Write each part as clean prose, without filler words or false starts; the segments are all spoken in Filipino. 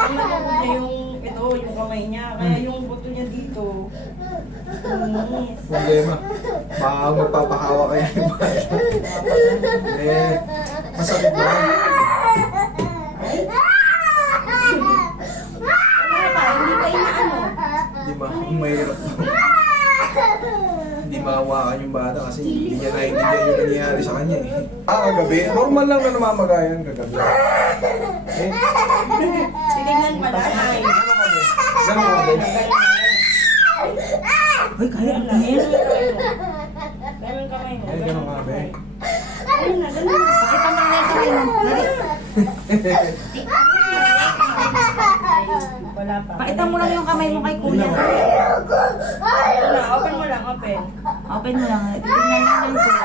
Nalagod niya yung kamay niya. Kaya yung buto niya dito. Lumis. Problema. Baka magpapahawa kayo yung bata. Eh, masakit ba? Wala pa, hindi pa inaano. Hindi ba? Mahirap to. Hindi mahawakan yung bata kasi hindi niya naiintindihan yung nangyayari sa kanya eh. Kagabi? Normal lang na namamagayan kagabi. Eh, Tinignan pa na. Ay. gano'n kagabi? Ay, kaya na. Ganun kamay mo. Eh, gano'n kagabi? Ayun na, ganun na. Pakita mo na yung kamay mo. Dali. Wala pa. Pakita mo lang yung kamay mo kay kuya. Wala, open mo lang, open. Open mo lang. Titignan lang ng kuya.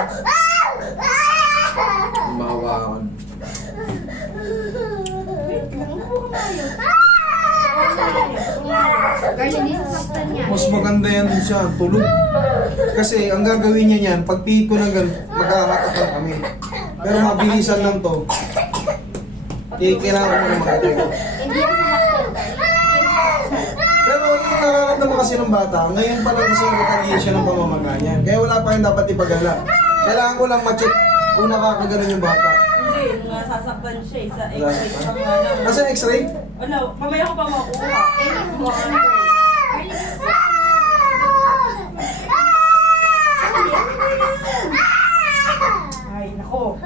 Mahawakan. Wait lang, upo ka tayo. Kaya hindi sasaktan niya. Mas maganda yan siya, tulog. Kasi ang gagawin niya yan, pag pihit ko ng ganun, magkakatakan kami. Pero mabilisan lang to. Kailangan ko na makatay. Hindi yan sasaktan. Pero yung nararamdaman kasi ng bata, ngayon pa lang kasi yung retaliation ng pamamaga niyan. Kaya wala pa yung dapat ipagala. Kailangan ko lang ma-check kung nakakaganon yung bata. Hindi, yung sasaktan siya sa x-ray pa nga lang. Kasi x-ray? Ano, mamaya ko pa makuha. Ay, nako.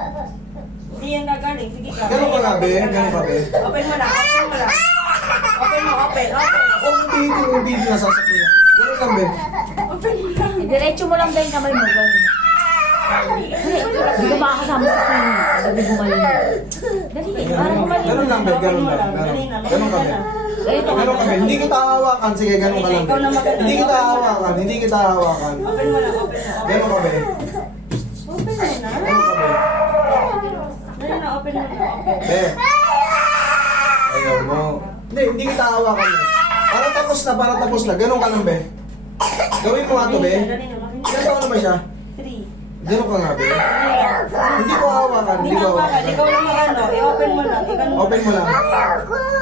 Hindi yan gagaling. Sige ka. Ganun ka gabi? Ganun ka be? Open mo lang, open mo lang. Open mo, open, open. Huwag yung hindi nasasakyan niya. Ganun lang be? Open mo lang. Diretso mo lang din kamay mo. Ganun. Hindi ka makakasama sa swimming. Sabi gumaling. Dali, parang gumaling. Ganun lang be? Ganun lang. Ganun ka be? Ganito Ganun ka be? Hindi kita hawakan. Sige, ganun ka lang be. Hindi kita hawakan. Hindi kita hawakan. Open mo lang, open mo. Ganun ka be? Open mo na. Ganun ka be? Dali na, open mo na, open. Be? Ayaw mo. Hindi kita hawakan be. Para tapos na. Ganun ka lang be? Gawin mo nga to be? Dali na, makinig. Ilan taon naman siya? 3. Ganun ka nga be? Hindi ko hawakan. Hindi Hindi ka ko pa, hawakan. ikaw lang mag-ano, i-open mo lang, Open mo lang.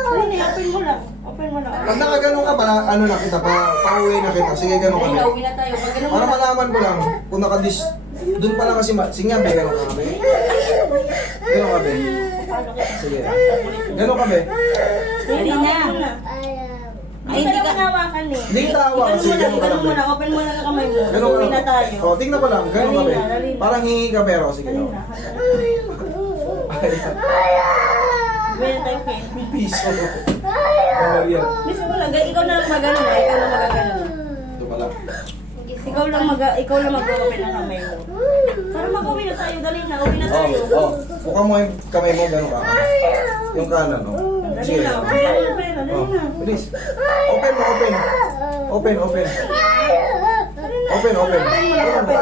Dali na, open mo lang, open mo lang. Pag nakaganon ka, ano na kita, pauwi na kita. Sige, ganun ka Dali be. na, uwi na tayo. Pag ganun mo Para lang. malaman ko lang, kung nakadis, doon pa lang kasi, sige nga be, ganun ka be. Ganun ka be. Sige. Ganun ka be. Dali na, open mo na. Ay, Hindi hindi ka ka. nawakan eh. Hindi kita hawakan, sige, ganun ka Ganun lang mo be. lang, open mo lang ang kamay mo. Ganun Uwi na tayo. O, tingnan pa lang, ganun ka be. Dali na, dali na. Parang hingi ka pero, sige. Dali o. na. Ayan. Uwi na tayo, Kenny. Piso. Ano yan? Miss mo lang, ikaw na lang magano na, ikaw lang magagano. Ito pala. Ikaw lang mag-open ng kamay mo. Para mag-uwi na tayo, dali na, uwi na tayo. Buka mo yung kamay mo, ganun ka. Yung kanan, no? Dali Sige. na, uwi na, dali Oh, na. bilis. Open mo, open. Open, open. Open, open. Open.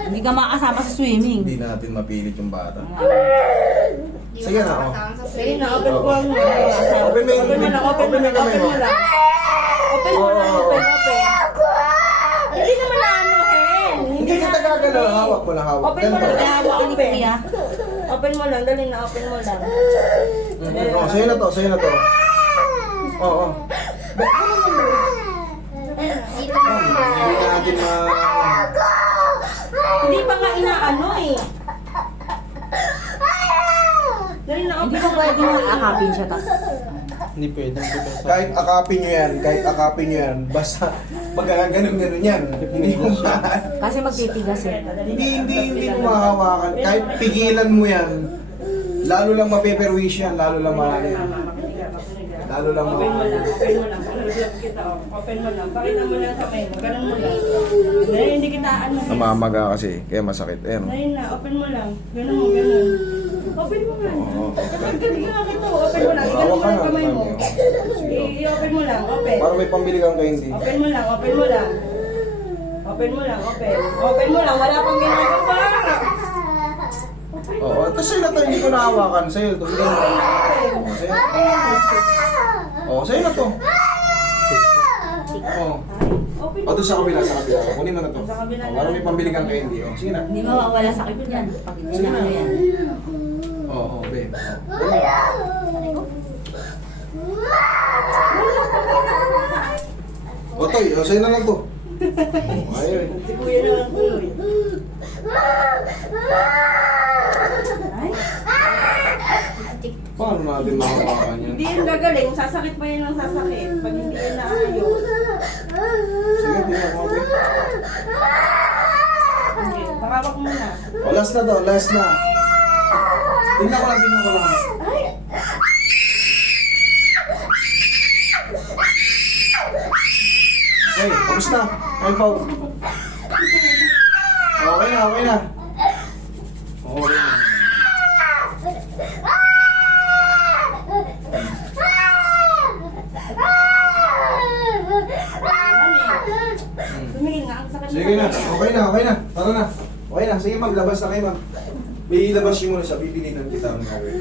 Hindi ka makakasama sa swimming. Hindi natin mapilit yung bata. Hindi Sige ko na, makakasama sa Dali na, swimming. open ko ang Open mo yung- open mo lang, open mo open lang, yung kamay open mo. mo lang. Open mo lang, open, open. Hindi naman na ano, Hen. Hindi kita gagalaw. Hawak mo lang, hawak. Open mo Ganun lang, ka. hawak, Ni open. kuya. Open mo lang, dali na, open mo lang. Oh, sa'yo na to, sa'yo na to. Oo. Dito Hindi natin Hindi pa nga inaano eh. Dali na, Hindi open ko mo pwede lang. makakapin siya. Tas, Hindi pwede. kahit akapin nyo yan, basta ganun yan. Hindi mo kasi magtitigas eh. hindi mo mahahawakan. Kahit pigilan mo yan, lalo lang mapeperwish yan, lalo lang lalo lang Open mo lang, open mo lang. Love kita, oh. Open mo lang. Pakita mo lang sa kamay mo. Ganun mo lang. Dali, hindi kita ano. namamaga kasi, kaya masakit. Ayan. Dali na, open mo lang. Ganun mo, ganun. Open mo nga. Kapag ganun ka nakita mo, open mo lang. Ganun mo Hawak ka lang na. kamay mo. Sige. I-open mo lang, open. Para may pambili kang candy. Open mo lang, open mo lang. Open mo lang, open. Open mo lang, wala pang ginagawa. Oo, tapos sa'yo na to, hindi ko nahawakan. Sa'yo to, hindi ko nahawakan. Sa'yo na to. Oo. Open O, doon sa kabila. Kunin mo na to. Sa kabila na. Para may pambili kang candy. O, sige na. Hindi mawawala sakit yan. Pag hindi na ano yan. Oo, be. Otoy, sa'yo na lang to. Ayaw eh. Si kuya na lang tuloy. Ay, Paano natin makawakan yan? hindi yun gagaling. Sasakit pa yun ang sasakit. Pag hindi yun naayos. Sige, tingnan ko. be. Okay, pakawak mo na. O, last na to, last na. Tingnan ko lang, tingnan ko lang. Ay! Hey, tapos na. Ay, Pao. Okay na, okay na. Okay na. Tumingin nga, ang sakit Sige na, okay na, okay na. Tara na. Okay na, sige ma'am, labas na kayo ma'am. May labas yung muna siya, pipilinan kita ang gawin.